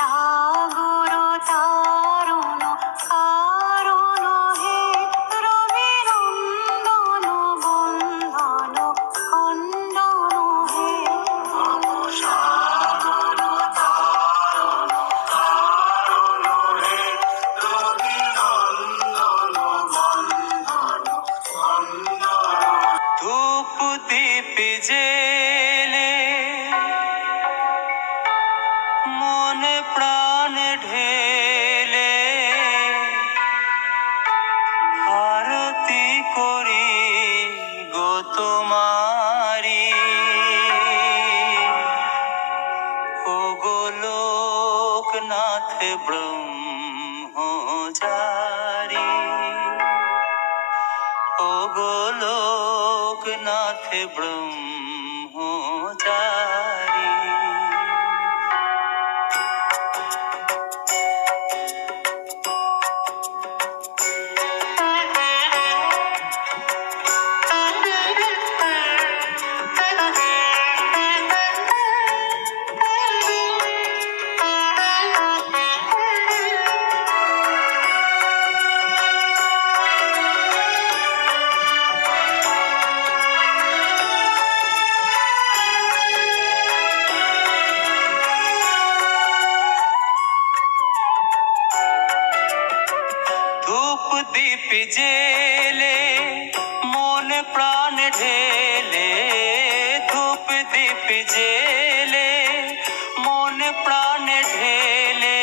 সাগর তারুণ কারণ হে রবি নন্দন বন্ধন খণ্ডন হে সাগর তারুণ কারণ হে রবি নন্দন বন্ধন খণ্ডন। ধূপ দীপ জেলে মনে প্রাণ ঢেলে আরতি করি গো তোমারি, ও গো লোকনাথ ব্রহ্মচারী, ও গো লোকনাথ ব্রহ্মচারী। ধূপ দীপ জেলে মন প্রাণ ঢেলে, ধূপ দীপ জেলে মন প্রাণ ঢেলে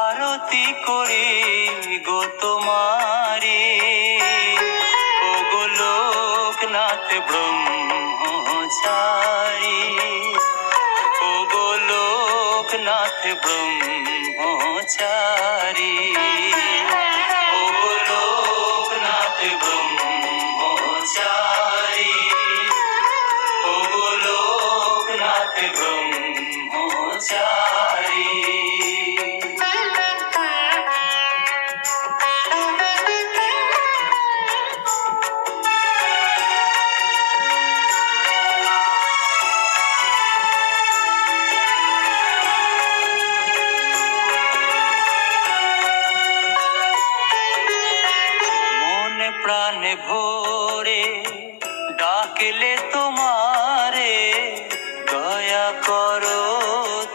আরতি করি গো তোমারি, ও গো লোকনাথ ব্রহ্মচারী, ও গো লোকনাথ ব্রহ্মচারী, ও গো লোকনাথ ব্রহ্মচারী, ও গো লোকনাথ ব্রহ্মচারী। প্রাণে ভোরে ডাকলে তোমারে, দয়া করো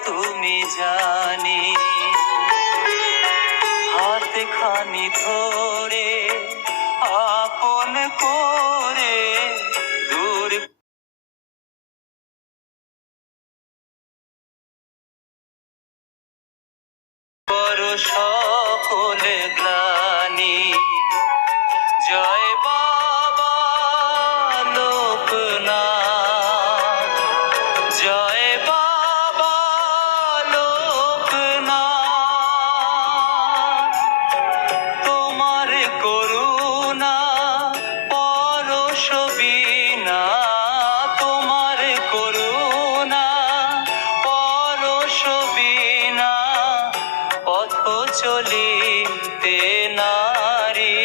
তুমি জানি, হাত খানি ধরে আপন করে দূর করো সকলে গ্লানি। জয় বাবা লোকনাথ, জয় বাবা লোকনাথ, তোমার করুণা পরশ বিনা, তোমার করুণা পরশ বিনা পথ চলিতে নারী,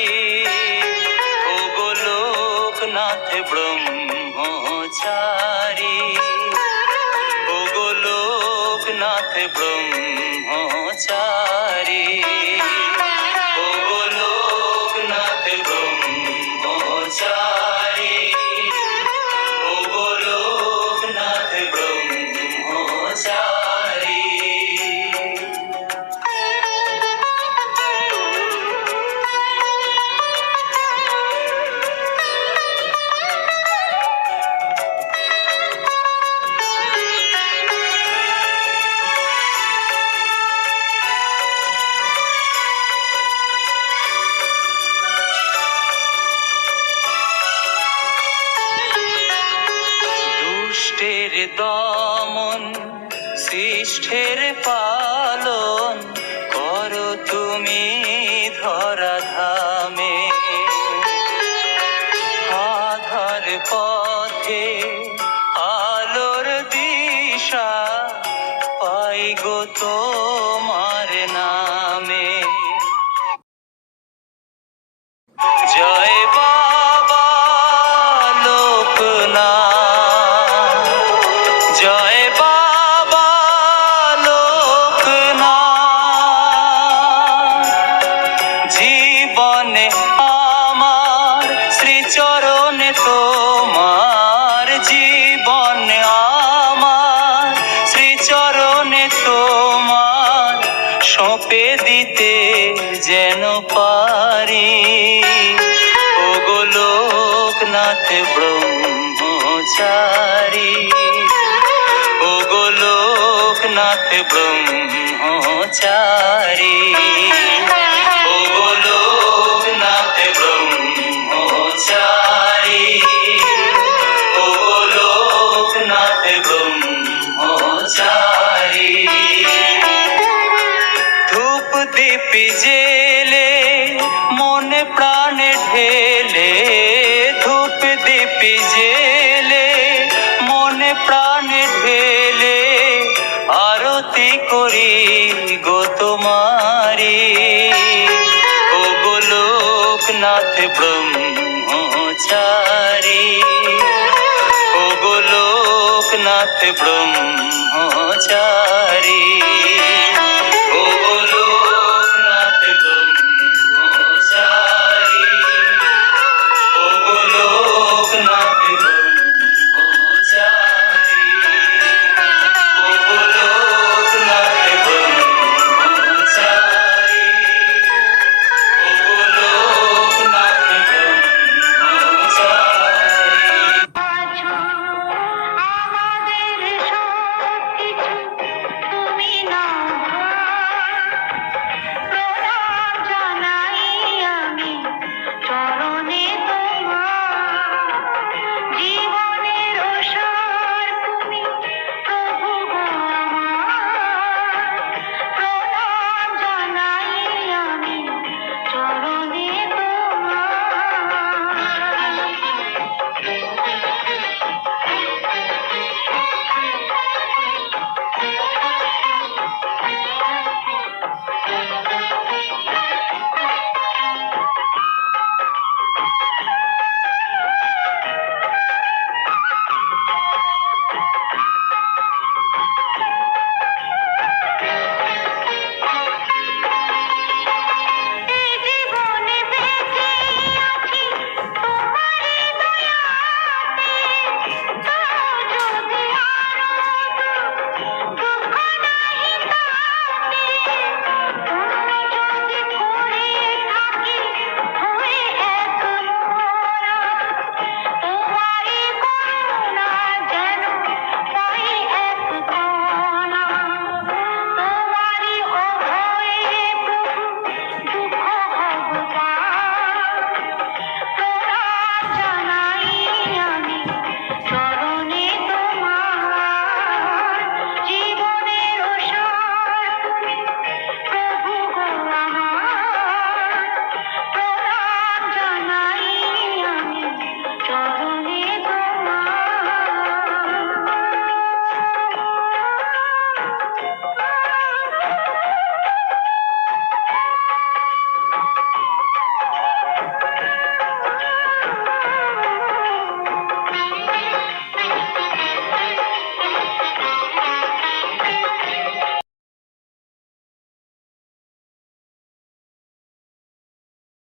ও গো লোকনাথ ব্রহ্মচারী, ও গো লোকনাথ ব্রহ্মচারী, ও গো লোকনাথ ব্রহ্মচারী, ও গো লোকনাথ ব্রহ্মচারী। দুষ্টের দমন শিষ্টের পালন করো তুমি ধরা ধামে, আধার পথে আলোর দিশা পাই গো তোমার নামে। জয় বাবা লোকনাথ, জয় বাবা লোকনাথ। সঁপে দিতে যেন পারি। ওগো লোকনাথ ব্রহ্মচারী, ওগো লোকনাথ ব্রহ্মচারী, ওগো লোকনাথ ব্রহ্মচারী, ওগো লোকনাথ ব্রহ্মচারী। ধূপ দীপি জেলে মনে প্রাণে ঢেলে, ধূপ দীপি জেলে মনে প্রাণে ঢেলে আরতি করি গো তোমারি। ওগো লোকনাথ ব্রহ্মচারী, ওগো লোকনাথ ব্রহ্মচারী।